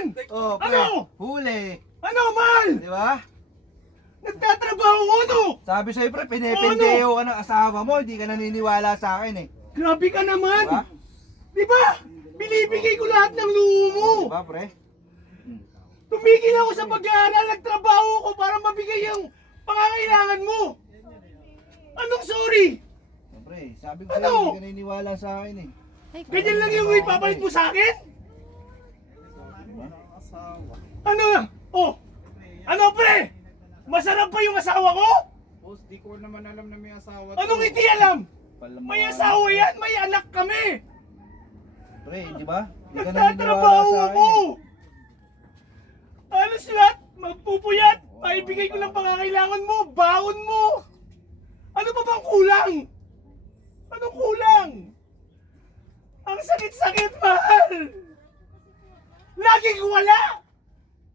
yan? Oh, pre. Ano? Huli. Ano, mahal? Di ba? Nagtatrabaho ko, ano? Sabi sa'yo, pre, pinependeho ka ng asawa mo. Hindi ka naniniwala sa akin eh. Grabe ka naman. Diba? Di ba? Binibigay ko lahat ng luho mo. Diba, pre? Tumigil ako sa pag-aaral. Nagtrabaho ko para mabigay yung pangangailangan mo. Anong sorry? Pre, sabi ko Ano? sa'yo, hindi ka naniniwala sa akin eh. Ganyan lang yung ipapalit mo sa akin? Ano na? Oh! Ano, pre? Masarap pa yung asawa ko? Boss, di ko naman alam na may asawa. Anong hindi alam? Palam- May asawa yan, may anak kami. Pre, di ba? Hindi ka naniniwala Nagtatrabaho sa ako. akin eh. Alas lahat, magpupuyat. Maibigay ko lang pangangailangan mo, baon mo. Ano pa bang kulang? Anong kulang? Ang sakit-sakit, mahal. Laging wala.